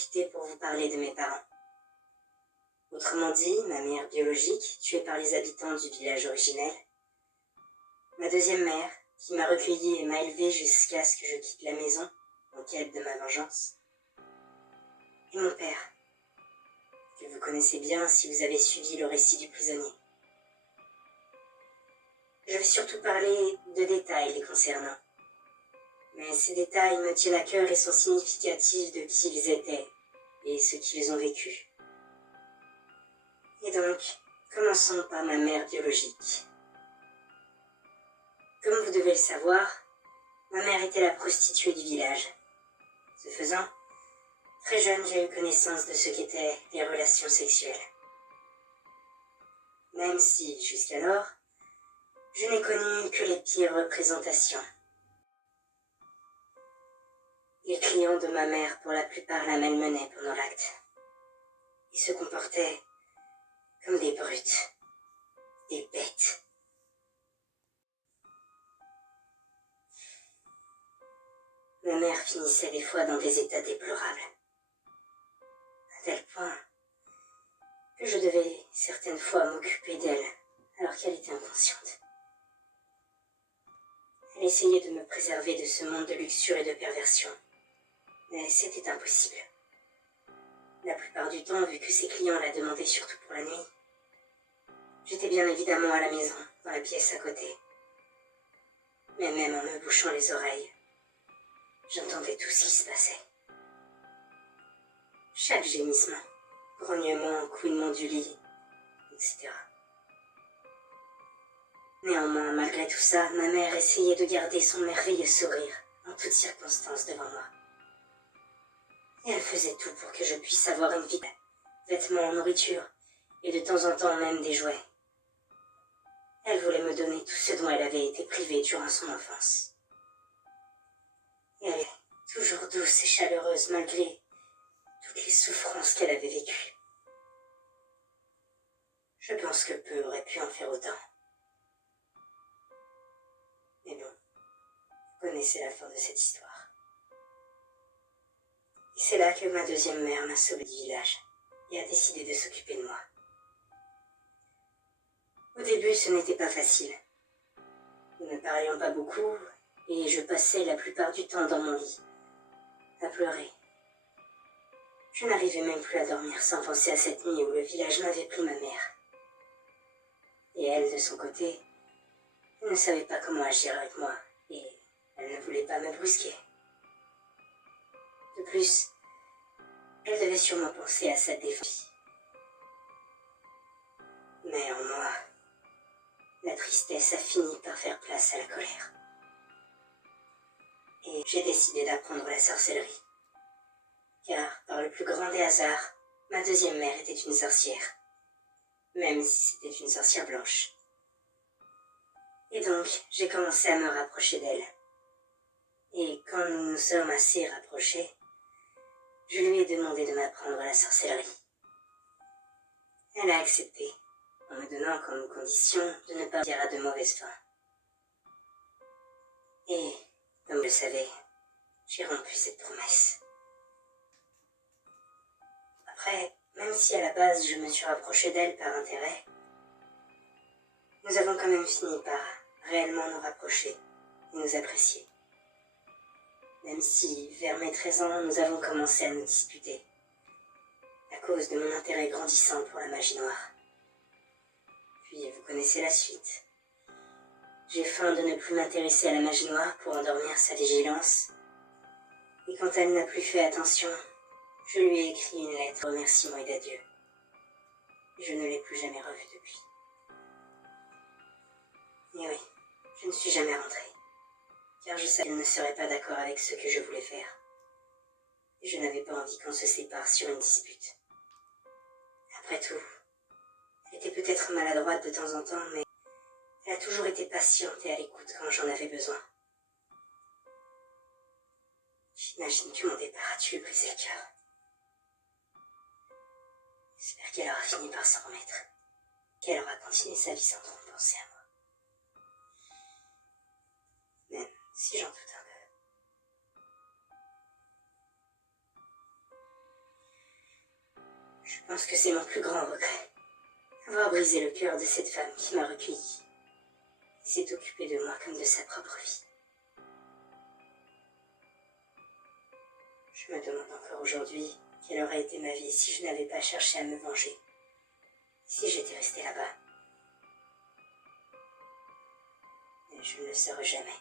profiter pour vous parler de mes parents. Autrement dit, ma mère biologique, tuée par les habitants du village originel. Ma deuxième mère, qui m'a recueillie et m'a élevée jusqu'à ce que je quitte la maison, en quête de ma vengeance. Et mon père, que vous connaissez bien si vous avez suivi le récit du prisonnier. Je vais surtout parler de détails les concernant. Mais ces détails me tiennent à cœur et sont significatifs de qui ils étaient et ce qu'ils ont vécu. Et donc, commençons par ma mère biologique. Comme vous devez le savoir, ma mère était la prostituée du village. Ce faisant, très jeune, j'ai eu connaissance de ce qu'étaient les relations sexuelles. Même si, jusqu'alors, je n'ai connu que les pires représentations. Les clients de ma mère, pour la plupart, la malmenaient pendant l'acte. Ils se comportaient comme des brutes, des bêtes. Ma mère finissait des fois dans des états déplorables, à tel point que je devais certaines fois m'occuper d'elle alors qu'elle était inconsciente. Elle essayait de me préserver de ce monde de luxure et de perversion, mais c'était impossible. La plupart du temps, vu que ses clients la demandaient surtout pour la nuit, j'étais bien évidemment à la maison, dans la pièce à côté. Mais même en me bouchant les oreilles, j'entendais tout ce qui se passait. Chaque gémissement, grognement, couinement du lit, etc. Néanmoins, malgré tout ça, ma mère essayait de garder son merveilleux sourire en toutes circonstances devant moi. Et elle faisait tout pour que je puisse avoir une vie, vêtements, nourriture, et de temps en temps même des jouets. Elle voulait me donner tout ce dont elle avait été privée durant son enfance. Et elle est toujours douce et chaleureuse malgré toutes les souffrances qu'elle avait vécues. Je pense que peu aurait pu en faire autant. Mais bon, vous connaissez la fin de cette histoire. Et c'est là que ma deuxième mère m'a sauvée du village et a décidé de s'occuper de moi. Au début, ce n'était pas facile. Nous ne parlions pas beaucoup et je passais la plupart du temps dans mon lit, à pleurer. Je n'arrivais même plus à dormir sans penser à cette nuit où le village m'avait pris ma mère. Et elle, de son côté, ne savait pas comment agir avec moi et elle ne voulait pas me brusquer. De plus, elle devait sûrement penser à sa défaite. Mais en moi, la tristesse a fini par faire place à la colère. Et j'ai décidé d'apprendre la sorcellerie. Car, par le plus grand des hasards, ma deuxième mère était une sorcière. Même si c'était une sorcière blanche. Et donc, j'ai commencé à me rapprocher d'elle. Et quand nous nous sommes assez rapprochés, je lui ai demandé de m'apprendre la sorcellerie. Elle a accepté, en me donnant comme condition de ne pas dire à de mauvaises fins. Et, comme vous le savez, j'ai rompu cette promesse. Après, même si à la base je me suis rapproché d'elle par intérêt, nous avons quand même fini par réellement nous rapprocher et nous apprécier. Même si, vers mes 13 ans, nous avons commencé à nous disputer, à cause de mon intérêt grandissant pour la magie noire. Puis vous connaissez la suite. J'ai faim de ne plus m'intéresser à la magie noire pour endormir sa vigilance. Et quand elle n'a plus fait attention, je lui ai écrit une lettre de remerciement et d'adieu. Je ne l'ai plus jamais revue depuis. Et oui, je ne suis jamais rentrée, car je savais qu'elle ne serait pas d'accord avec ce que je voulais faire. Et je n'avais pas envie qu'on se sépare sur une dispute. Après tout, elle était peut-être maladroite de temps en temps, mais elle a toujours été patiente et à l'écoute quand j'en avais besoin. J'imagine que mon départ a dû lui briser le cœur. J'espère qu'elle aura fini par s'en remettre, qu'elle aura continué sa vie sans trop penser à moi. Même si j'en doute un peu. Je pense que c'est mon plus grand regret. Avoir brisé le cœur de cette femme qui m'a recueilli. Qui s'est occupée de moi comme de sa propre vie. Je me demande encore aujourd'hui quelle aurait été ma vie si je n'avais pas cherché à me venger. Si j'étais restée là-bas. Mais je ne le saurai jamais.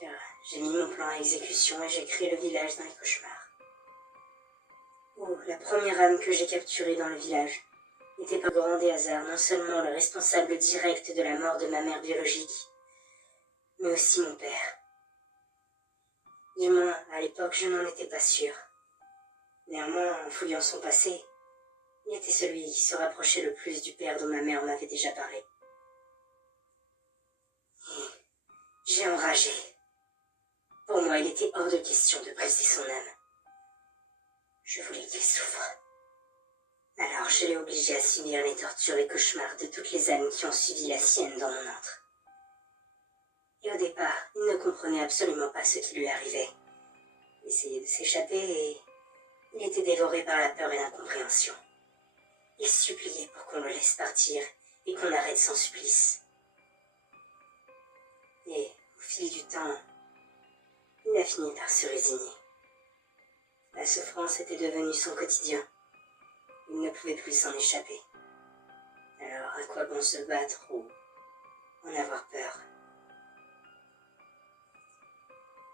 Car j'ai mis mon plan à exécution et j'ai créé le village dans les cauchemars. Oh, la première âme que j'ai capturée dans le village était par grand des hasards non seulement le responsable direct de la mort de ma mère biologique, mais aussi mon père. Du moins, à l'époque, je n'en étais pas sûre. Néanmoins, en fouillant son passé, il était celui qui se rapprochait le plus du père dont ma mère m'avait déjà parlé. Et j'ai enragé. Pour moi, il était hors de question de briser son âme. Je voulais qu'il souffre. Alors je l'ai obligé à subir les tortures et cauchemars de toutes les âmes qui ont suivi la sienne dans mon antre. Et au départ, il ne comprenait absolument pas ce qui lui arrivait. Il essayait de s'échapper et il était dévoré par la peur et l'incompréhension. Il suppliait pour qu'on le laisse partir et qu'on arrête son supplice. Et au fil du temps, il a fini par se résigner. La souffrance était devenue son quotidien. Il ne pouvait plus s'en échapper. Alors à quoi bon se battre ou en avoir peur?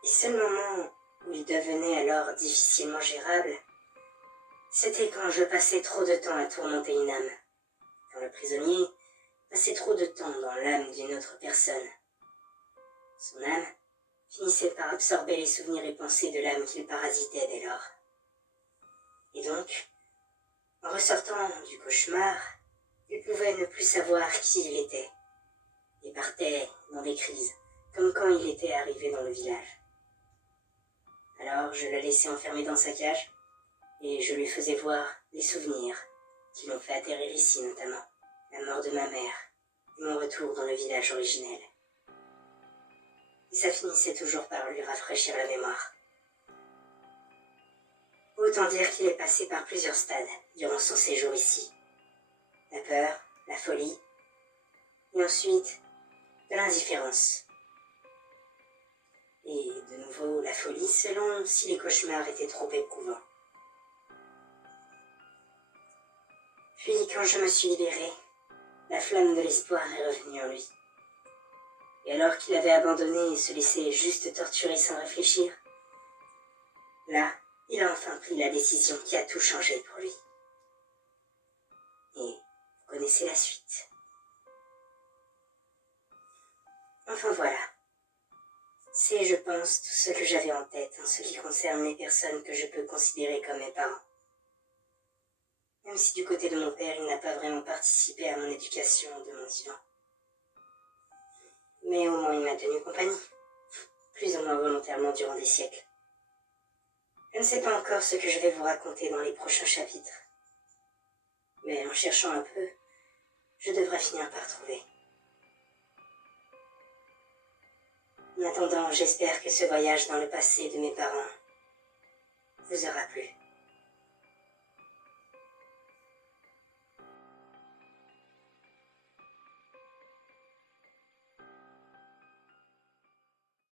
Les seuls moments où il devenait alors difficilement gérable, c'était quand je passais trop de temps à tourmenter une âme. Quand le prisonnier passait trop de temps dans l'âme d'une autre personne. Son âme finissait par absorber les souvenirs et pensées de l'âme qu'il parasitait dès lors. Et donc, en ressortant du cauchemar, il pouvait ne plus savoir qui il était, et partait dans des crises, comme quand il était arrivé dans le village. Alors je le laissais enfermer dans sa cage, et je lui faisais voir les souvenirs qui l'ont fait atterrir ici notamment, la mort de ma mère, et mon retour dans le village originel. Et ça finissait toujours par lui rafraîchir la mémoire. Autant dire qu'il est passé par plusieurs stades durant son séjour ici. La peur, la folie, et ensuite de l'indifférence. Et de nouveau la folie selon si les cauchemars étaient trop éprouvants. Puis quand je me suis libérée, la flamme de l'espoir est revenue en lui. Et alors qu'il avait abandonné et se laissait juste torturer sans réfléchir, là, il a enfin pris la décision qui a tout changé pour lui. Et vous connaissez la suite. Enfin voilà. C'est, je pense, tout ce que j'avais en tête en ce qui concerne les personnes que je peux considérer comme mes parents. Même si du côté de mon père, il n'a pas vraiment participé à mon éducation de mon vivant. Mais au moins il m'a tenu compagnie, plus ou moins volontairement durant des siècles. Je ne sais pas encore ce que je vais vous raconter dans les prochains chapitres. Mais en cherchant un peu, je devrais finir par trouver. En attendant, j'espère que ce voyage dans le passé de mes parents vous aura plu.